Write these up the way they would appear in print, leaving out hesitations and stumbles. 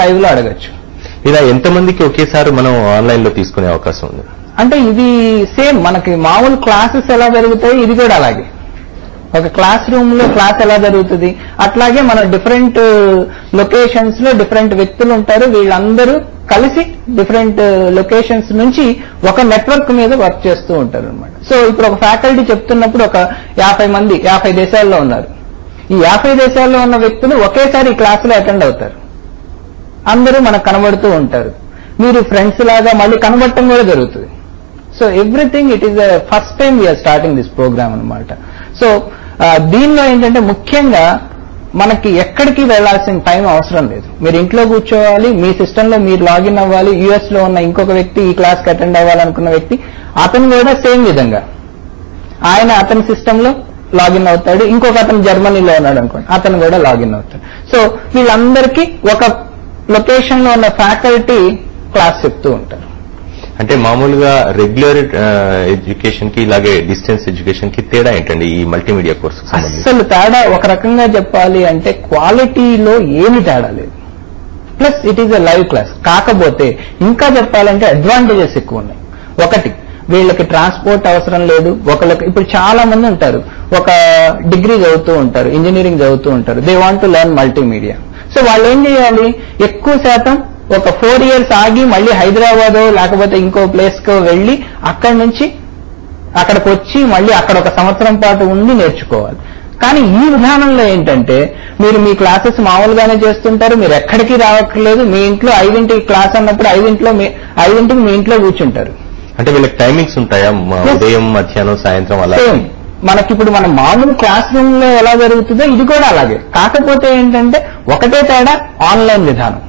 Live లో అడగచ్చు. ఇలా ఎంతమందికి ఒకేసారి మనం ఆన్లైన్ లో తీసుకునే అవకాశం ఉంది? అంటే ఇది సేమ్ మనకి మామూలు క్లాసెస్ ఎలా జరుగుతాయి ఇది కూడా అలాగే. ఒక క్లాస్ రూమ్ లో క్లాస్ ఎలా జరుగుతుంది అట్లాగే మన డిఫరెంట్ లొకేషన్స్ లో డిఫరెంట్ వ్యక్తులు ఉంటారు. వీళ్ళందరూ కలిసి డిఫరెంట్ లొకేషన్స్ నుంచి ఒక నెట్వర్క్ మీద వర్క్ చేస్తూ ఉంటారు అనమాట. సో ఇప్పుడు ఒక ఫ్యాకల్టీ చెప్తున్నప్పుడు ఒక 50 మంది 50 దేశాల్లో ఉన్నారు. ఈ 50 దేశాల్లో ఉన్న వ్యక్తులు ఒకేసారి ఈ క్లాసులో అటెండ్ అవుతారు. అందరూ మనకు కనబడుతూ ఉంటారు. మీరు ఫ్రెండ్స్ లాగా మళ్ళీ కనబడటం కూడా జరుగుతుంది. So everything it is the first time we are starting this programme అనమాట. సో దీనిలో ఏంటంటే ముఖ్యంగా మనకి ఎక్కడికి వెళ్లాల్సిన టైం అవసరం లేదు. మీరు ఇంట్లో కూర్చోవాలి, మీ సిస్టంలో మీరు లాగిన్ అవ్వాలి. యుఎస్ లో ఉన్న ఇంకొక వ్యక్తి ఈ క్లాస్కి అటెండ్ అవ్వాలనుకున్న వ్యక్తి అతను కూడా సేమ్ విధంగా అతని సిస్టంలో లాగిన్ అవుతాడు. ఇంకొక అతను జర్మనీలో ఉన్నాడు అనుకోండి, అతను కూడా లాగిన్ అవుతాడు. సో వీళ్ళందరికీ ఒక లొకేషన్ లో ఉన్న ఫ్యాకల్టీ క్లాస్ చెప్తూ ఉంటారు. అంటే మామూలుగా రెగ్యులర్ ఎడ్యుకేషన్ కి ఇలాగే డిస్టెన్స్ ఎడ్యుకేషన్ కి తేడా ఏంటండి ఈ మల్టీమీడియా కోర్సు? అసలు తేడా ఒక రకంగా చెప్పాలి అంటే క్వాలిటీలో ఏమి తేడా లేదు. Plus it is a live class. కాకపోతే ఇంకా చెప్పాలంటే అడ్వాంటేజెస్ ఎక్కువ ఉన్నాయి. ఒకటి, వీళ్ళకి ట్రాన్స్పోర్ట్ అవసరం లేదు. ఒకళ్ళకి ఇప్పుడు చాలా మంది ఉంటారు, ఒక డిగ్రీ చదువుతూ ఉంటారు, ఇంజనీరింగ్ చదువుతూ ఉంటారు, they want to learn multimedia. So వాళ్ళు ఏం చేయాలి, ఎక్కువ శాతం ఒక 4 years ఆగి మళ్ళీ హైదరాబాద్ లేకపోతే ఇంకో ప్లేస్ కో వెళ్లి అక్కడి నుంచి అక్కడికి వచ్చి మళ్ళీ అక్కడ ఒక సంవత్సరం పాటు ఉండి నేర్చుకోవాలి. కానీ ఈ విధానంలో ఏంటంటే మీరు మీ క్లాసెస్ మామూలుగానే చేస్తుంటారు, మీరు ఎక్కడికి రావట్లేదు. మీ ఇంట్లో 5ంటికి క్లాస్ అన్నప్పుడు 5ంటికి మీ ఇంట్లో కూర్చుంటారు. అంటే వీళ్ళకి టైమింగ్స్ ఉంటాయా? ఉదయం, మధ్యాహ్నం, సాయంత్రం అలా? మనకిప్పుడు మన మామూలు క్లాస్ రూమ్ లో ఎలా జరుగుతుందో ఇది కూడా అలాగే. కాకపోతే ఏంటంటే ఒకటే తేడా, ఆన్లైన్ విధానం.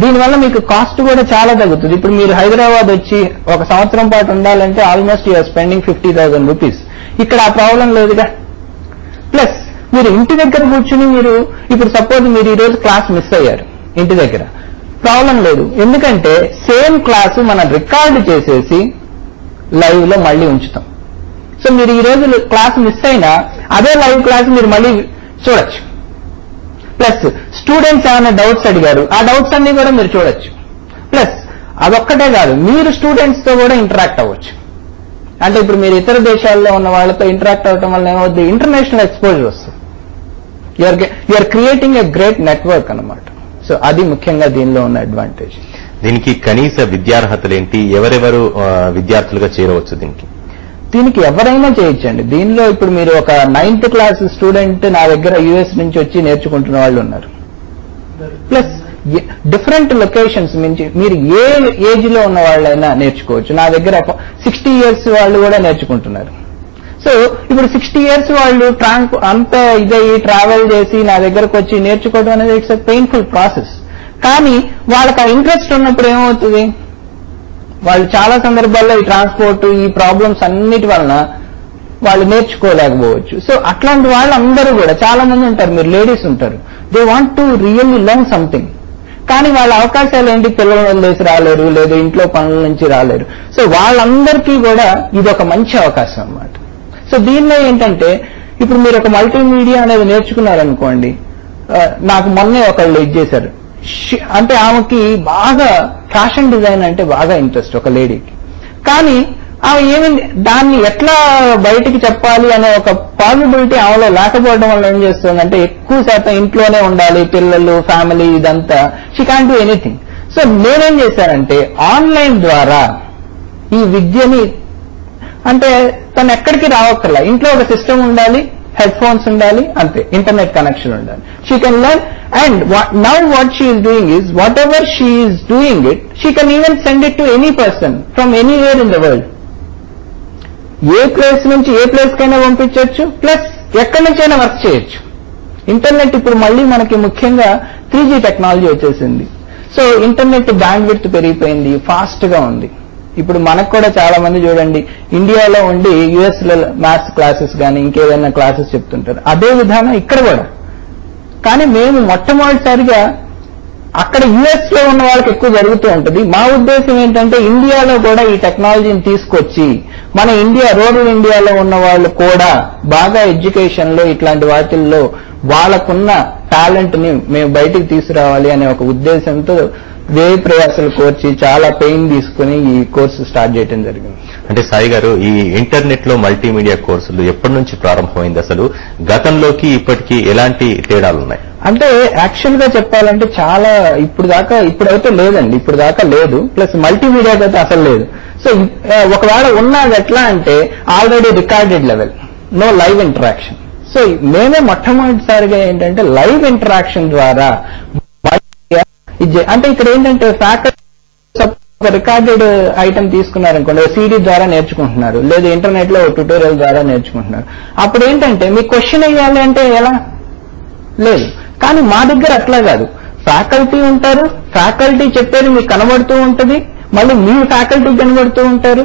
దీనివల్ల మీకు కాస్ట్ కూడా చాలా తగ్గుతుంది. ఇప్పుడు మీరు హైదరాబాద్ వచ్చి ఒక సంవత్సరం పాటు ఉండాలంటే ఆల్మోస్ట్ యూఆర్ స్పెండింగ్ 50,000 రూపీస్. ఇక్కడ ఆ ప్రాబ్లం లేదుగా. ప్లస్ మీరు ఇంటి దగ్గర కూర్చుని మీరు ఇప్పుడు సపోజ్ మీరు ఈ రోజు క్లాస్ మిస్ అయ్యారు, ఇంటి దగ్గర ప్రాబ్లం లేదు. ఎందుకంటే సేమ్ క్లాసు మనం రికార్డు చేసేసి లైవ్ లో మళ్ళీ ఉంచుతాం. సో మీరు ఈ రోజు క్లాస్ మిస్ అయినా అదే లైవ్ క్లాస్ మీరు మళ్ళీ చూడొచ్చు. ప్లస్ స్టూడెంట్స్ ఏమైనా డౌట్స్ అడిగారు, ఆ డౌట్స్ అన్ని కూడా మీరు చూడొచ్చు. ప్లస్ అదొక్కటే కాదు, మీరు స్టూడెంట్స్ తో కూడా ఇంటరాక్ట్ అవ్వచ్చు. అంటే ఇప్పుడు మీరు ఇతర దేశాల్లో ఉన్న వాళ్ళతో ఇంటరాక్ట్ అవ్వడం వల్ల ఏమవుతుంది, ఇంటర్నేషనల్ ఎక్స్పోజర్ వస్తుంది. You are creating a great network అన్నమాట. సో అది ముఖ్యంగా దీనిలో ఉన్న అడ్వాంటేజ్. దీనికి కనీస విద్యార్హతలు ఏంటి? ఎవరెవరు విద్యార్థులుగా చేరవచ్చు దీనికి ఎవరైనా చేయొచ్చండి. దీనిలో ఇప్పుడు మీరు ఒక 9th క్లాస్ స్టూడెంట్ నా దగ్గర యుఎస్ నుంచి వచ్చి నేర్చుకుంటున్న వాళ్ళు ఉన్నారు. ప్లస్ డిఫరెంట్ లొకేషన్స్ నుంచి మీరు ఏ ఏజ్ లో ఉన్న వాళ్ళైనా నేర్చుకోవచ్చు. నా దగ్గర 60 years వాళ్ళు కూడా నేర్చుకుంటున్నారు. సో ఇప్పుడు 60 years వాళ్ళు అంత ఇదయ్యి ట్రావెల్ చేసి నా దగ్గరకు వచ్చి నేర్చుకోవడం అనేది ఇట్స్ ఎ పెయిన్ఫుల్ ప్రాసెస్. కానీ వాళ్ళకి ఆ ఇంట్రెస్ట్ ఉన్నప్పుడు ఏమవుతుంది, వాళ్ళు చాలా సందర్భాల్లో ఈ ట్రాన్స్పోర్ట్, ఈ ప్రాబ్లమ్స్ అన్నిటి వలన వాళ్ళు నేర్చుకోలేకపోవచ్చు. సో అట్లాంటి వాళ్ళందరూ కూడా చాలా మంది ఉంటారు, మీరు లేడీస్ ఉంటారు, they want to really learn something. కానీ వాళ్ళ అవకాశాలు ఏంటి, పిల్లల వదిలేసి రాలేరు, లేదా ఇంట్లో పనుల నుంచి రాలేరు. సో వాళ్ళందరికీ కూడా ఇది ఒక మంచి అవకాశం అన్నమాట. సో దీనిలో ఏంటంటే ఇప్పుడు మీరు ఒక మల్టీమీడియా అనేది నేర్చుకున్నారనుకోండి, నాకు మొన్నే ఒకళ్ళు ఇది చేశారు. అంటే ఆమెకి బాగా ఫ్యాషన్ డిజైన్ అంటే బాగా ఇంట్రెస్ట్, ఒక లేడీకి. కానీ ఆమె దాన్ని ఎట్లా బయటికి చెప్పాలి అనే ఒక పాసిబిలిటీ ఆమెలో లేకపోవడం వల్ల ఏం చేస్తుందంటే ఎక్కువ శాతం ఇంట్లోనే ఉండాలి, పిల్లలు, ఫ్యామిలీ, ఇదంతా. She can't do anything. So నేనేం చేశానంటే ఆన్లైన్ ద్వారా ఈ విద్యని, అంటే తను ఎక్కడికి రావక్కర్లా, ఇంట్లో ఒక సిస్టమ్ ఉండాలి, హెడ్ ఫోన్స్ ఉండాలి, అంతే, ఇంటర్నెట్ కనెక్షన్ ఉండాలి. She can learn. And now what she is doing is, whatever she is doing it, she can even send it to any person from anywhere in the world. A place నుంచి ఏ place కైనా పంపించవచ్చు. Plus ఎక్కడి నుంచైనా work చేయొచ్చు. Internet ఇప్పుడు మళ్ళీ మనకి ముఖ్యంగా 3G టెక్నాలజీ వచ్చేసింది. సో ఇంటర్నెట్ బ్యాండ్ విడ్త్ పెరిగిపోయింది, ఫాస్ట్ గా ఉంది. ఇప్పుడు మనకు కూడా చాలా మంది చూడండి ఇండియాలో ఉండి యుఎస్ లో మ్యాథ్స్ క్లాసెస్ కానీ ఇంకేదైనా క్లాసెస్ చెప్తుంటారు. అదే విధానం ఇక్కడ కూడా. కానీ మేము మొట్టమొదటిసారిగా అక్కడ యుఎస్ లో ఉన్న వాళ్ళకి ఎక్కువ జరుగుతూ ఉంటుంది. మా ఉద్దేశం ఏంటంటే ఇండియాలో కూడా ఈ టెక్నాలజీని తీసుకొచ్చి మన రూరల్ ఇండియాలో ఉన్న వాళ్ళు కూడా బాగా ఎడ్యుకేషన్ లో ఇట్లాంటి వాటిల్లో వాళ్ళకున్న టాలెంట్ ని మేము బయటికి తీసుకురావాలి అనే ఒక ఉద్దేశంతో వ్యయ ప్రయాసాలు కోర్చి చాలా పెయిన్ తీసుకుని ఈ కోర్సు స్టార్ట్ చేయడం జరిగింది. అంటే సాయి గారు, ఈ ఇంటర్నెట్ లో మల్టీమీడియా కోర్సులు ఎప్పటి నుంచి ప్రారంభమైంది? అసలు గతంలోకి ఇప్పటికీ ఎలాంటి తేడాలు ఉన్నాయి? అంటే యాక్చువల్ గా చెప్పాలంటే చాలా ఇప్పుడైతే లేదండి, ఇప్పుడు దాకా లేదు. ప్లస్ మల్టీమీడియాకి అయితే అసలు లేదు. సో ఒకవేళ ఉన్నది ఎట్లా అంటే already recorded level, no live interaction. So మేమే మొట్టమొదటిసారిగా ఏంటంటే లైవ్ ఇంటరాక్షన్ ద్వారా అంటే ఇక్కడ ఏంటంటే ఫ్యాకల్టీ ఒక రికార్డెడ్ ఐటమ్ తీసుకున్నారనుకోండి, సీడీ ద్వారా నేర్చుకుంటున్నారు, లేదా ఇంటర్నెట్ లో ట్యూటోరియల్ ద్వారా నేర్చుకుంటున్నారు. అప్పుడు ఏంటంటే మీకు క్వశ్చన్ వేయాలి అంటే ఎలా లేదు. కానీ మా దగ్గర అట్లా కాదు. ఫ్యాకల్టీ ఉంటారు, ఫ్యాకల్టీ చెప్పేది మీకు కనబడుతూ ఉంటుంది, మళ్ళీ మీ ఫ్యాకల్టీ కనబడుతూ ఉంటారు.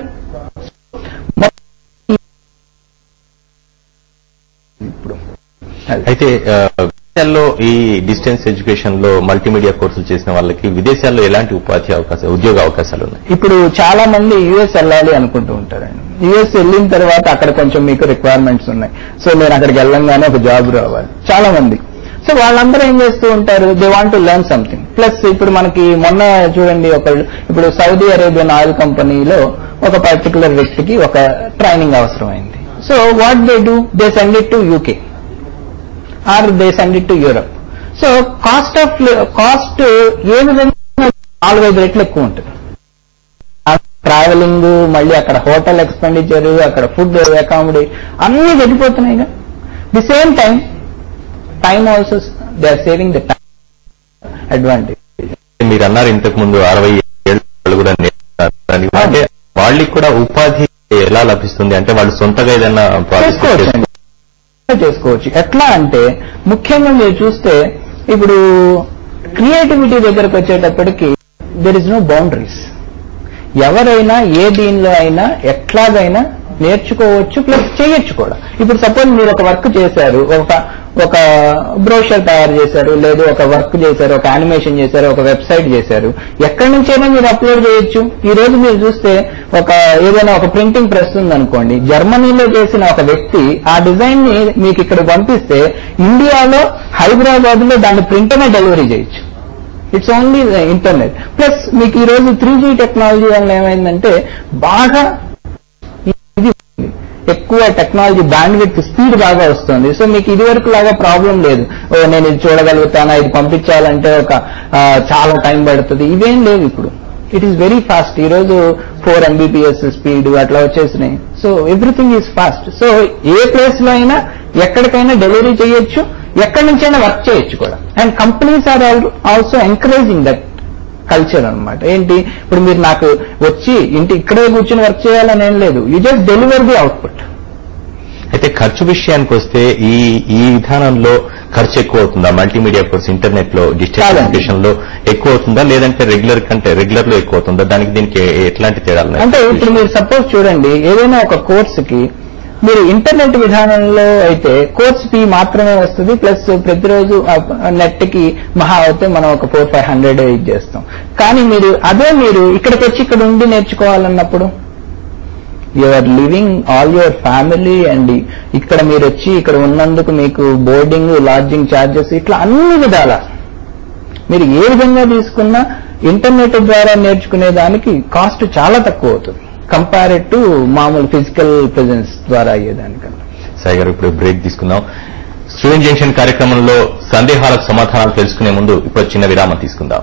ఇప్పుడు అయితే విదేశాల్లో ఈ డిస్టెన్స్ ఎడ్యుకేషన్ లో మల్టీమీడియా కోర్సులు చేసిన వాళ్ళకి విదేశాల్లో ఎలాంటి ఉద్యోగ అవకాశాలు ఉన్నాయి? ఇప్పుడు చాలా మంది యుఎస్ వెళ్ళాలి అనుకుంటూ ఉంటారండి. యుఎస్ వెళ్ళిన తర్వాత అక్కడ కొంచెం మీకు రిక్వైర్మెంట్స్ ఉన్నాయి. సో నేను అక్కడికి వెళ్ళంగానే ఒక జాబ్ రావాలి చాలా మంది. సో వాళ్ళందరూ ఏం చేస్తూ ఉంటారు, they want to learn something. Plus ఇప్పుడు మనకి మొన్న చూడండి, ఇప్పుడు సౌదీ అరేబియన్ ఆయిల్ కంపెనీలో ఒక పర్టికులర్ వ్యక్తికి ఒక ట్రైనింగ్ అవసరమైంది. So what they do, they send it to UK or they send it to Europe. So cost ఏ విధంగా 4-5 రెట్లు ఎక్కువ ఉంటుంది. ట్రావెలింగ్, మళ్ళీ అక్కడ హోటల్ ఎక్స్పెండిచర్, అక్కడ ఫుడ్, అకామిడేషన్ అన్ని తగ్గిపోతున్నాయిగా. The same time also they are saving the time advantage. మీరు అన్నారు ఇంతకు ముందు 60 ఏళ్ళు కూడా నేర్చుకుంటారు. అంటే వాళ్ళకి కూడా ఉపాధి ఎలా లభిస్తుంది? అంటే వాళ్ళు సొంతగా ఏదైనా చేసుకోవచ్చు. ఎట్లా అంటే ముఖ్యంగా మీరు చూస్తే ఇప్పుడు క్రియేటివిటీ దగ్గరకు వచ్చేటప్పటికి దెర్ ఇస్ నో బౌండరీస్. ఎవరైనా ఏ దీనిలో అయినా ఎట్లాగైనా నేర్చుకోవచ్చు, ప్లస్ చేయొచ్చు కూడా. ఇప్పుడు సపోజ్ మీరు ఒక వర్క్ చేశారు, ఒక బ్రోషర్ తయారు చేశారు, లేదా ఒక వర్క్ చేశారు, ఒక యానిమేషన్ చేశారు, ఒక వెబ్సైట్ చేశారు, ఎక్కడి నుంచైనా మీరు అప్లోడ్ చేయొచ్చు. ఈ రోజు మీరు చూస్తే ఏదైనా ఒక ప్రింటింగ్ ప్రెస్ ఉందనుకోండి, జర్మనీలో చేసిన ఒక వ్యక్తి ఆ డిజైన్ ని మీకు ఇక్కడ పంపిస్తే ఇండియాలో హైదరాబాద్ లో దాన్ని ప్రింట్ అనే డెలివరీ చేయొచ్చు. It's only internet. ప్లస్ మీకు ఈ రోజు 3G టెక్నాలజీ వల్ల ఏమైందంటే బాగా ఎక్కువ టెక్నాలజీ బ్యాండ్ విడ్త్ స్పీడ్ బాగా వస్తుంది. సో మీకు ఇది వరకు లాగా ప్రాబ్లం లేదు, నేను ఇది చూడగలుగుతానా, ఇది పంపించాలంటే చాలా టైం పడుతుంది, ఇవేం లేదు. ఇప్పుడు ఇట్ ఈస్ వెరీ ఫాస్ట్. ఈ రోజు 4 Mbps స్పీడ్ అట్లా వచ్చేసినాయి. So everything is fast. So A place లో అయినా ఎక్కడికైనా డెలివరీ చేయొచ్చు, ఎక్కడి నుంచైనా వర్క్ చేయొచ్చు కూడా. And companies are also encouraging that culture అనమాట. ఏంటి, ఇప్పుడు మీరు నాకు వచ్చి ఇక్కడే కూర్చొని వర్క్ చేయాలని ఏం లేదు, you just deliver the output. అయితే ఖర్చు విషయానికి వస్తే ఈ విధానంలో ఖర్చు ఎక్కువ అవుతుందా? మల్టీమీడియా కోర్స్ ఇంటర్నెట్ లో డిస్టెన్స్ ఎడ్యుకేషన్ లో ఎక్కువ అవుతుందా, లేదంటే రెగ్యులర్ లో ఎక్కువ అవుతుందా? దీనికి ఎట్లాంటి తేడాలు? అంటే ఇప్పుడు మీరు సపోజ్ చూడండి, ఏదైనా ఒక కోర్సుకి మీరు ఇంటర్నెట్ విధానంలో అయితే కోర్స్ ఫీ మాత్రమే వస్తుంది. ప్లస్ ప్రతిరోజు నెట్ కి మహా అయితే మనం ఒక 400-500 ఇచ్చేస్తాం. కానీ మీరు ఇక్కడికి వచ్చి ఇక్కడ ఉండి నేర్చుకోవాలన్నప్పుడు you're living all your family, and ఇక్కడ మీరు వచ్చి ఇక్కడ ఉన్నందుకు మీకు బోర్డింగ్, లాడ్జింగ్ ఛార్జెస్, ఇట్లా అన్ని విధాల మీరు ఏ విధంగా తీసుకున్నా ఇంటర్నెట్ ద్వారా నేర్చుకునే దానికి కాస్ట్ చాలా తక్కువ అవుతుంది కంపేర్డ్ టు మామూలు ఫిజికల్ ప్రెజెన్స్ ద్వారా అయ్యేదానికన్నా. సాయి గారు, ఇప్పుడు బ్రేక్ తీసుకుందాం. స్టూడెంట్ జంక్షన్ కార్యక్రమంలో సందేహాలకు సమాధానాలు తెలుసుకునే ముందు ఇప్పుడు చిన్న విరామం తీసుకుందాం.